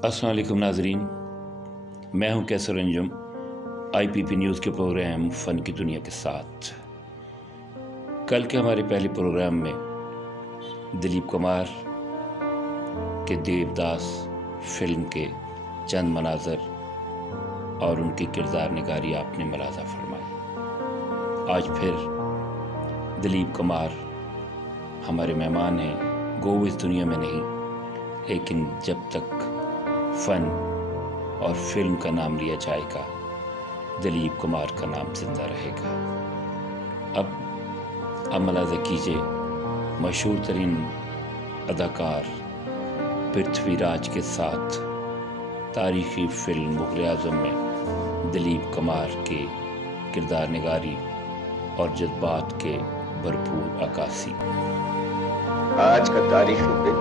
अस्सलाम वालेकुम नाजरीन, मैं हूं कैसर अंजुम IPP न्यूज़ के प्रोग्राम फ़न की दुनिया के साथ। कल के हमारे पहले प्रोग्राम में दिलीप कुमार के देवदास फिल्म के चंद मनाजर और उनकी किरदार निगारी आपने मलाजा फरमाई। आज फिर दिलीप कुमार हमारे मेहमान हैं, गो इस दुनिया में नहीं, लेकिन जब तक फ़न और फिल्म का नाम लिया जाएगा दिलीप कुमार का नाम जिंदा रहेगा। अब मलाजा कीजिए मशहूर तरीन अदाकार पृथ्वीराज के साथ तारीखी फिल्म मुग़ल आज़म में दिलीप कुमार के किरदार निगारी और जज्बात के भरपूर अक्कासी। आज का तारीखी दिन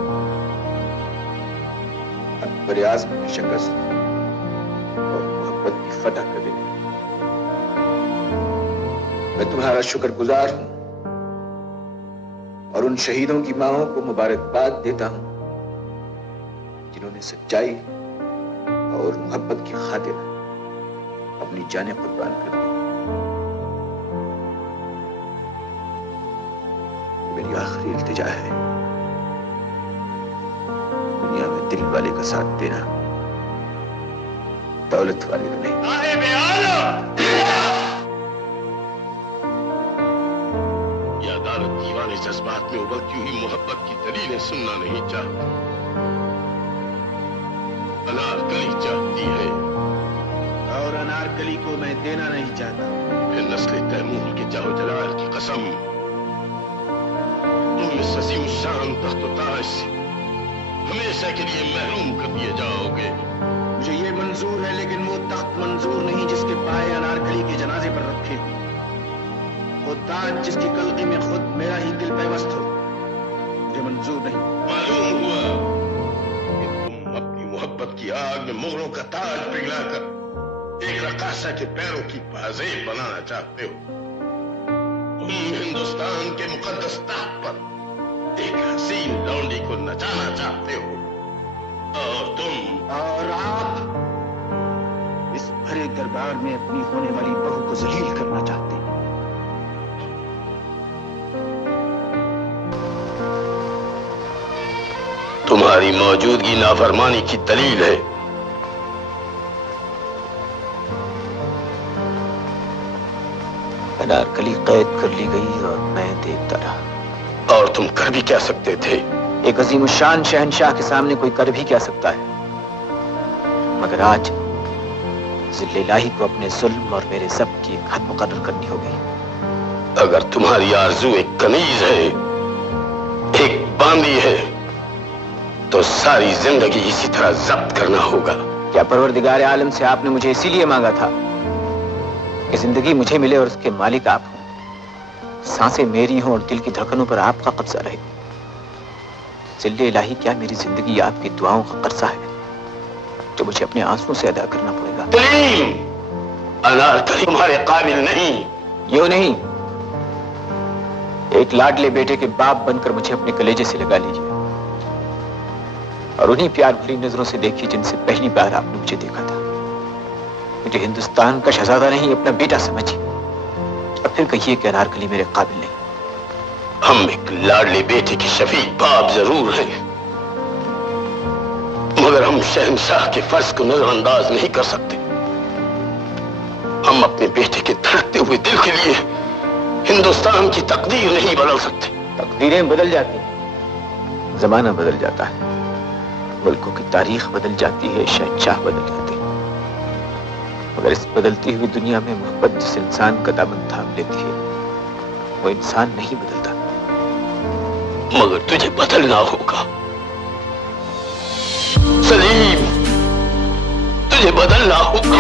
अकबर आज़म की शिकस्त और मोहब्बत की फतह का दिन है। मैं तुम्हारा शुक्रगुजार हूं और उन शहीदों की मांओं को मुबारकबाद देता हूं जिन्होंने सच्चाई और मोहब्बत की खातिर अपनी जानें कुर्बान कर दी। मेरी आखिरी इल्तिजा है, दुनिया में दिल वाले का साथ देना, दौलत वाले का नहीं। ये अदालत दीवाने जज्बात में उबलती हुई मोहब्बत की दलीलें सुनना नहीं चाहती। अनारकली चाहती है और अनारकली को मैं देना नहीं चाहता। फिर नस्ल तैमूर के जाओ जलाल की कसम, तुम इस अजीम शान तख्त ताज से हमेशा के लिए महरूम कर दिए जाओगे। मुझे ये मंजूर है, लेकिन वो तख्त मंजूर नहीं जिसके पाए अनारकली के जनाजे पर रखे हो, वो ताज जिसकी कलगी में खुद मेरा ही दिल पैवस्त हो, मुझे मंजूर नहीं। मालूम हुआ कि तुम अपनी मोहब्बत की आग में मुगलों का ताज पिघलाकर एक रकासा के पैरों की पाजेब बनाना चाहते हो। तुम हिंदुस्तान के मुकद्दस तख्त पर एक हसीन लौंडी को नचाना चाहते हो और आप इस भरे दरबार में अपनी होने वाली बहू को जलील करना चाहते हैं। तुम्हारी मौजूदगी नाफरमानी की दलील है। अनारकली कैद कर ली गई और मैं देखता रहा। और तुम कर भी क्या सकते थे? एक अजीम शान शहंशाह के सामने कोई कर भी क्या सकता है, मगर आज ज़िल्ले इलाही को अपने जुल्म और मेरे ज़ब्त की एक हद मुकर्रर करनी होगी। अगर तुम्हारी आरज़ू एक कनीज है, एक बांदी है, तो सारी जिंदगी इसी तरह जब्त करना होगा। क्या परवरदिगार आलम से आपने मुझे इसीलिए मांगा था कि जिंदगी मुझे मिले और उसके मालिक आप हों, सांसें मेरी हों और दिल की धड़कनों पर आपका कब्जा रहे? ज़िल्ले इलाही, क्या मेरी जिंदगी आपकी दुआओं का कर्जा है जो मुझे अपने आंसुओं से अदा करना पड़ेगा? अनारकली तुम्हारे काबिल नहीं। यूं नहीं, एक लाडले बेटे के बाप बनकर मुझे अपने कलेजे से लगा लीजिए और उन्हीं प्यार भरी नजरों से देखिए जिनसे पहली बार आपने मुझे देखा था। मुझे हिंदुस्तान का शहजादा नहीं, अपना बेटा समझिए, और फिर कहिए कि अनारकली मेरे काबिल नहीं। हम एक लाडले बेटे के शफीक बाप जरूर हैं, मगर हम शहंशाह के फर्ज को नजरअंदाज नहीं कर सकते। हम अपने बेटे के धड़कते हुए दिल के लिए हिंदुस्तान की तकदीर नहीं बदल सकते। तकदीरें बदल जाती हैं, जमाना बदल जाता है, मुल्कों की तारीख बदल जाती है, शहंशाह बदल जाते हैं, मगर इस बदलती हुई दुनिया में मोहब्बत जिस इंसान का दामन थाम लेती है वो इंसान नहीं बदलता। मगर तुझे बदलना होगा सलीम, तुझे बदलना होगा।